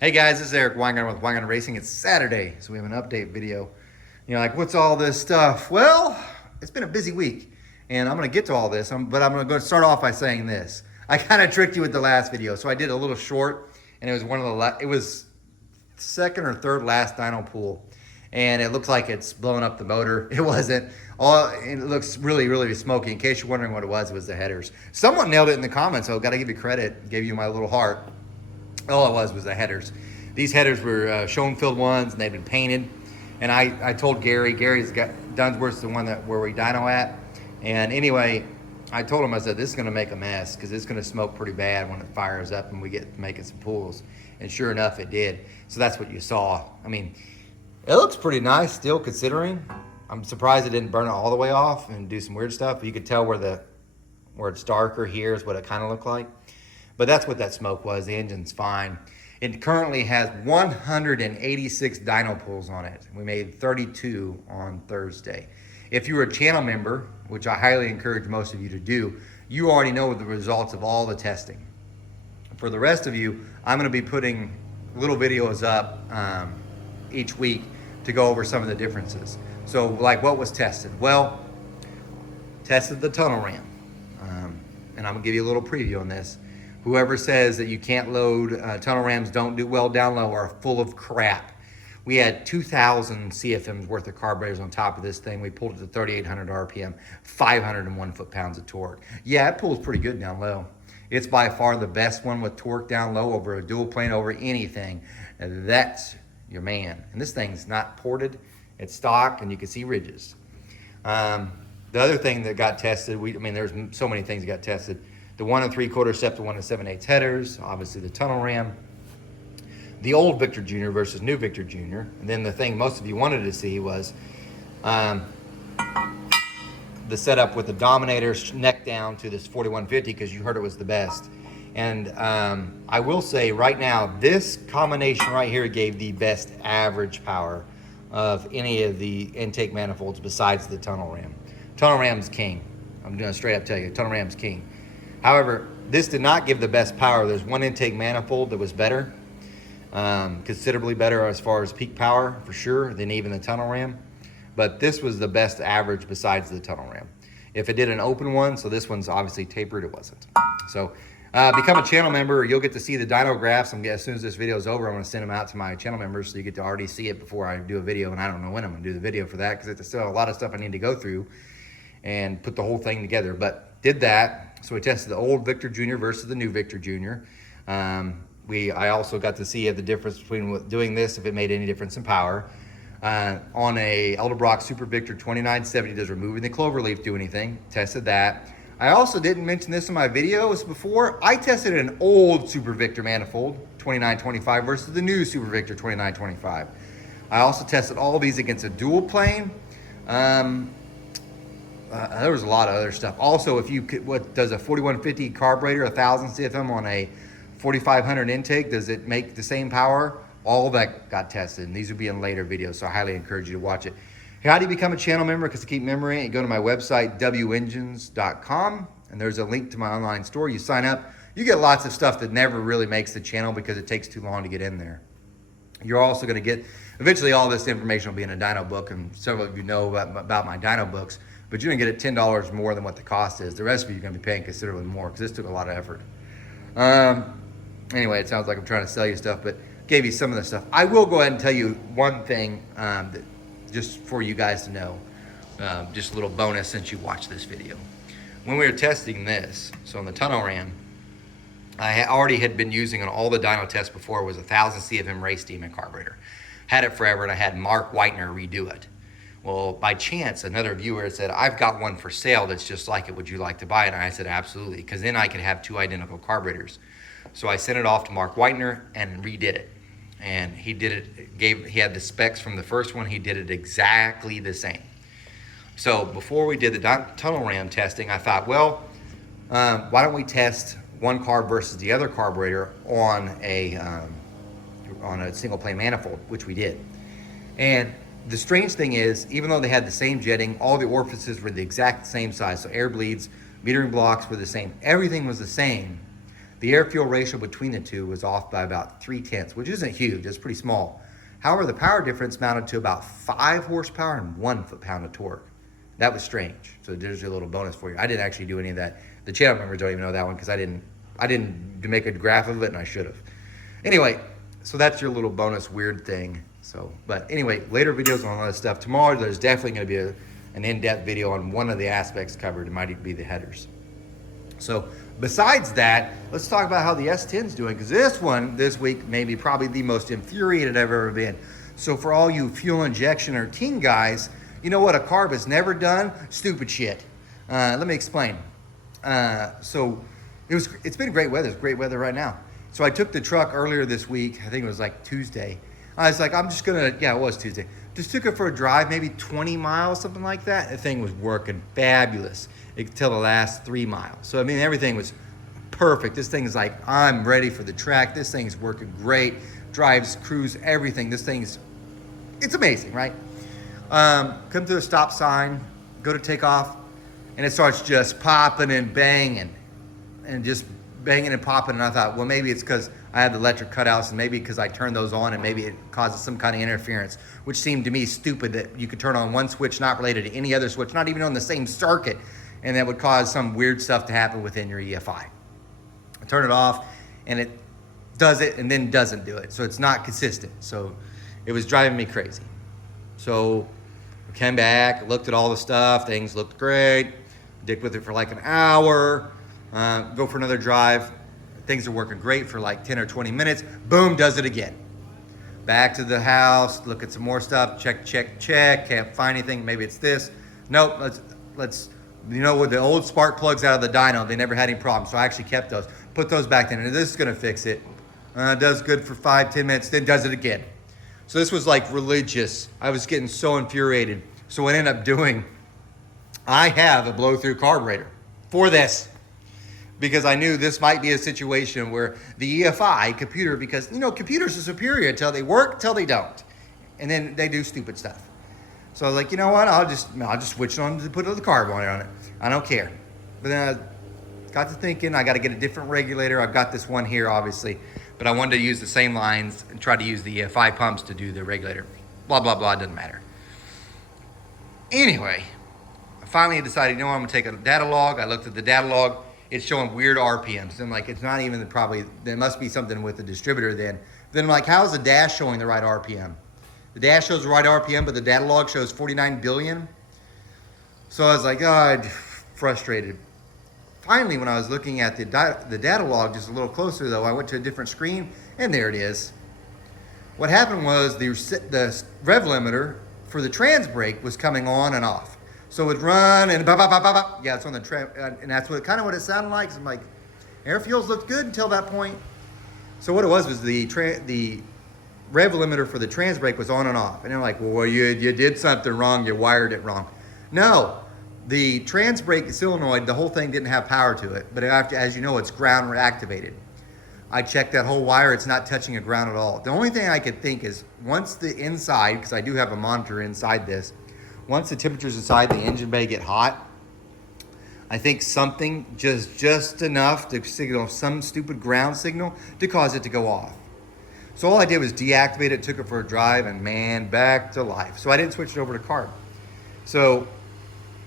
Hey guys, this is Eric Weingarten with Weingarten Racing. It's Saturday, so we have an update video. You're like, what's all this stuff? Well, it's been a busy week, and I'm going to get to all this, but I'm going to start off by saying this. I kind of tricked you with the last video, so I did a little short, and it was it was second or third last dyno pool, and it looks like it's blowing up the motor. It wasn't. It looks really, really smoky. In case you're wondering what it was the headers. Someone nailed it in the comments, so got to give you credit. Gave you my little heart. All it was the headers. These headers were Schoenfeld ones, and they've been painted. And I told Gary's got Dunsworth's the one where we dyno at. And anyway, I told him, I said, this is gonna make a mess because it's gonna smoke pretty bad when it fires up and we get making some pools. And sure enough, it did. So that's what you saw. I mean, it looks pretty nice still considering. I'm surprised it didn't burn it all the way off and do some weird stuff. You could tell where it's darker here is what it kind of looked like. But that's what that smoke was. The engine's fine. It currently has 186 dyno pulls on it. We made 32 on Thursday. If you were a channel member, which I highly encourage most of you to do, you already know the results of all the testing. For the rest of you, I'm gonna be putting little videos up each week to go over some of the differences. So like what was tested? Well, tested the tunnel ram. And I'm gonna give you a little preview on this. Whoever says that you can't load, tunnel rams don't do well down low are full of crap. We had 2,000 CFMs worth of carburetors on top of this thing. We pulled it to 3,800 RPM, 501 foot-pounds of torque. Yeah, it pulls pretty good down low. It's by far the best one with torque down low over a dual plane, over anything. That's your man. And this thing's not ported, it's stock, and you can see ridges. The other thing that got tested, there's so many things that got tested. The 1 3/4 step to 1 7/8 headers, obviously the tunnel ram, the old Victor Jr. versus new Victor Jr. And then the thing most of you wanted to see was the setup with the Dominator neck down to this 4150 because you heard it was the best. And I will say right now, this combination right here gave the best average power of any of the intake manifolds besides the tunnel ram. Tunnel ram's king. I'm gonna straight up tell you, tunnel ram's king. However, this did not give the best power. There's one intake manifold that was better, considerably better as far as peak power for sure than even the tunnel ram. But this was the best average besides the tunnel ram. If it did an open one, so this one's obviously tapered, it wasn't. So become a channel member. You'll get to see the dyno graphs. As soon as this video is over, I'm gonna send them out to my channel members so you get to already see it before I do a video. And I don't know when I'm gonna do the video for that because it's still a lot of stuff I need to go through and put the whole thing together. But did that. So we tested the old Victor Jr. versus the new Victor Jr. I also got to see the difference between doing this, if it made any difference in power. On a Edelbrock Super Victor 2970, does removing the cloverleaf do anything? Tested that. I also didn't mention this in my videos before. I tested an old Super Victor manifold, 2925, versus the new Super Victor 2925. I also tested all these against a dual plane. There was a lot of other stuff. Also, if you could, what does a 4150 carburetor, 1,000 CFM on a 4,500 intake, does it make the same power? All that got tested, and these will be in later videos, so I highly encourage you to watch it. How do you become a channel member? Because to keep memory, you go to my website, wengines.com, and there's a link to my online store. You sign up. You get lots of stuff that never really makes the channel because it takes too long to get in there. You're also going to get, eventually all this information will be in a dyno book, and several of you know about my dyno books, but you're gonna get it $10 more than what the cost is. The rest of you are gonna be paying considerably more because this took a lot of effort. Anyway, it sounds like I'm trying to sell you stuff, but gave you some of the stuff. I will go ahead and tell you one thing that just for you guys to know, just a little bonus since you watched this video. When we were testing this, so on the tunnel ram, I already had been using on all the dyno tests before was 1,000 CFM race demon carburetor. Had it forever, and I had Mark Whitener redo it. Well, by chance, another viewer said, I've got one for sale that's just like it. Would you like to buy it? And I said, absolutely, because then I could have two identical carburetors. So I sent it off to Mark Whitener and redid it. And he did it, he had the specs from the first one. He did it exactly the same. So before we did the tunnel ram testing, I thought, well, why don't we test one carb versus the other carburetor on a single plane manifold, which we did. And the strange thing is, even though they had the same jetting, all the orifices were the exact same size. So air bleeds, metering blocks were the same. Everything was the same. The air-fuel ratio between the two was off by about 0.3, which isn't huge, it's pretty small. However, the power difference mounted to about 5 horsepower and 1 foot-pound of torque. That was strange. So there's your little bonus for you. I didn't actually do any of that. The channel members don't even know that one because I didn't make a graph of it, and I should have. Anyway, so that's your little bonus weird thing. So, but anyway, later videos on all that stuff. Tomorrow, there's definitely going to be an in-depth video on one of the aspects covered. It might even be the headers. So besides that, let's talk about how the S10's doing, because this one this week may be probably the most infuriated I've ever been. So for all you fuel injection or teen guys, you know what a carb has never done? Stupid shit. Let me explain. So it's been great weather. It's great weather right now. So I took the truck earlier this week. I think it was like Tuesday. I was like, I'm just gonna, yeah, it was Tuesday. Just took it for a drive, maybe 20 miles, something like that. The thing was working fabulous until the last 3 miles. So I mean, everything was perfect. This thing is like, I'm ready for the track. This thing's working great. Drives, cruise, everything. This thing's, it's amazing, right? Come to a stop sign, go to take off, and it starts just popping and banging, and just banging and popping. And I thought, well, maybe it's because I had the electric cutouts, and maybe because I turned those on, and maybe it causes some kind of interference, which seemed to me stupid that you could turn on one switch not related to any other switch, not even on the same circuit, and that would cause some weird stuff to happen within your EFI. I turn it off, and it does it and then doesn't do it. So it's not consistent. So it was driving me crazy. So I came back, looked at all the stuff. Things looked great. Dick with it for like an hour. Go for another drive. Things are working great for like 10 or 20 minutes. Boom, does it again. Back to the house, look at some more stuff. Check. Can't find anything. Maybe it's this. Nope. Let's. You know, with the old spark plugs out of the dyno, they never had any problems. So I actually kept those. Put those back in, and this is gonna fix it. Does good for 5-10 minutes, then does it again. So this was like religious. I was getting so infuriated. So what I ended up doing, I have a blow-through carburetor for this, because I knew this might be a situation where the EFI computer, because you know computers are superior until they work, till they don't, and then they do stupid stuff. So I was like, you know what? I'll just switch it on to put the carb on it. I don't care. But then I got to thinking, I got to get a different regulator. I've got this one here, obviously, but I wanted to use the same lines and try to use the EFI pumps to do the regulator. Blah, blah, blah, it doesn't matter. Anyway, I finally decided, you know what, I'm gonna take a data log. I looked at the data log. It's showing weird RPMs. I'm like, it's not even probably, there must be something with the distributor then. Then I'm like, how is the dash showing the right RPM? The dash shows the right RPM, but the data log shows 49 billion. So I was like, oh, I'm frustrated. Finally, when I was looking at the data log just a little closer, though, I went to a different screen, and there it is. What happened was the rev limiter for the trans brake was coming on and off. So it would run and yeah, it's on the and that's what kind of what it sounded like. So I'm like, air fuels looked good until that point. So what it was the rev limiter for the trans brake was on and off. And they're like, well, you did something wrong. You wired it wrong. No, the trans brake solenoid, the whole thing didn't have power to it. But as you know, it's ground activated. I checked that whole wire. It's not touching a ground at all. The only thing I could think is once the inside, because I do have a monitor inside this, once the temperatures inside the engine bay get hot, I think something just enough to signal some stupid ground signal to cause it to go off. So all I did was deactivate it, took it for a drive, and man, back to life. So I didn't switch it over to carb. So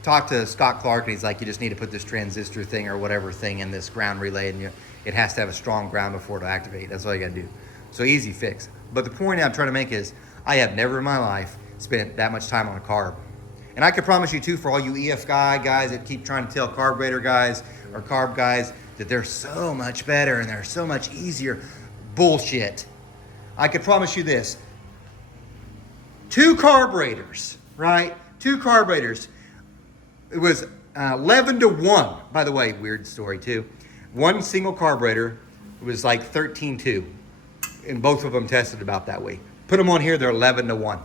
talked to Scott Clark, and he's like, you just need to put this transistor thing or whatever thing in this ground relay, and it has to have a strong ground before it'll activate. That's all you gotta do. So easy fix. But the point I'm trying to make is, I have never in my life spent that much time on a carb. And I can promise you too, for all you EFI guys that keep trying to tell carburetor guys or carb guys that they're so much better and they're so much easier. Bullshit. I could promise you this. 2 carburetors, right? 2 carburetors. It was 11-1. By the way, weird story too. One single carburetor was like 13-2. And both of them tested about that way. Put them on here, they're 11-1.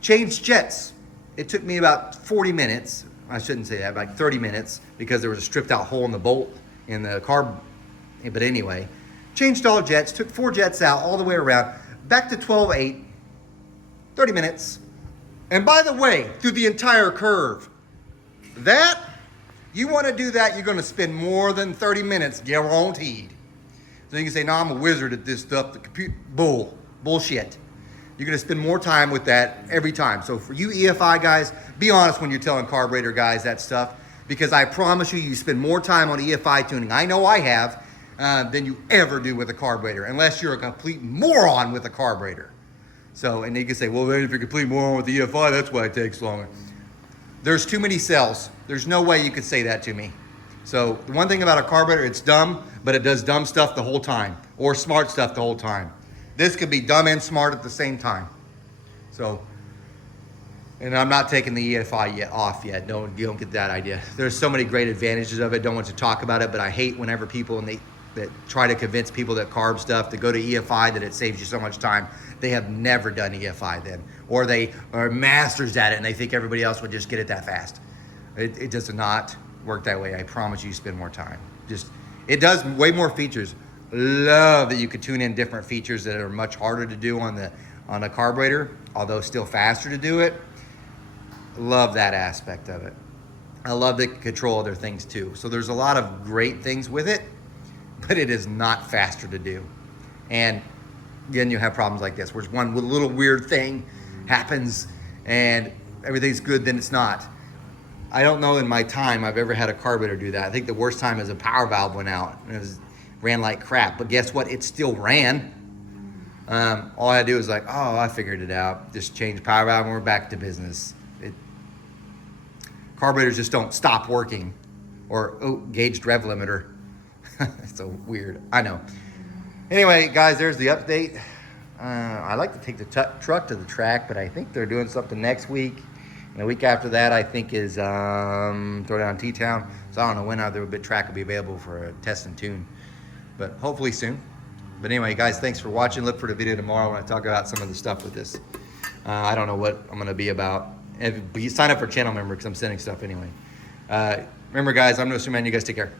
Changed jets. It took me about 40 minutes. I shouldn't say that, like 30 minutes, because there was a stripped out hole in the bolt in the carb. But anyway, changed all jets, took 4 jets out all the way around, back to 12.8, 30 minutes. And by the way, through the entire curve, that You want to do that, you're going to spend more than 30 minutes, guaranteed. So you can say, no, I'm a wizard at this stuff. The computer, bullshit. You're going to spend more time with that every time. So for you EFI guys, be honest when you're telling carburetor guys that stuff, because I promise you, you spend more time on EFI tuning, I know I have, than you ever do with a carburetor, unless you're a complete moron with a carburetor. So, and you can say, well, then if you're a complete moron with the EFI, that's why it takes longer. There's too many cells. There's no way you could say that to me. So the one thing about a carburetor, it's dumb, but it does dumb stuff the whole time, or smart stuff the whole time. This could be dumb and smart at the same time. So, and I'm not taking the EFI off yet. You don't get that idea. There's so many great advantages of it. Don't want to talk about it, but I hate whenever people that try to convince people that carb stuff to go to EFI, that it saves you so much time. They have never done EFI then, or they are masters at it and they think everybody else would just get it that fast. It does not work that way. I promise you spend more time. It does way more features. Love that you could tune in different features that are much harder to do on a carburetor, although still faster to do it. Love that aspect of it. I love the control other things too. So there's a lot of great things with it, but it is not faster to do. And again, you have problems like this, where one little weird thing happens and everything's good, then it's not. I don't know in my time I've ever had a carburetor do that. I think the worst time is a power valve went out and ran like crap, but guess what? It still ran. All I had to do was like, oh, I figured it out. Just change power valve and we're back to business. Carburetors just don't stop working, or gauged rev limiter. It's so weird, I know. Anyway, guys, there's the update. I like to take the truck to the track, but I think they're doing something next week. And the week after that, I think is Throwdown T-Town. So I don't know when other track will be available for a test and tune, but hopefully soon. But anyway, guys, thanks for watching. Look for the video tomorrow when I talk about some of the stuff with this. I don't know what I'm going to be about. Sign up for channel member because I'm sending stuff anyway. Remember, guys, I'm No Superman. You guys take care.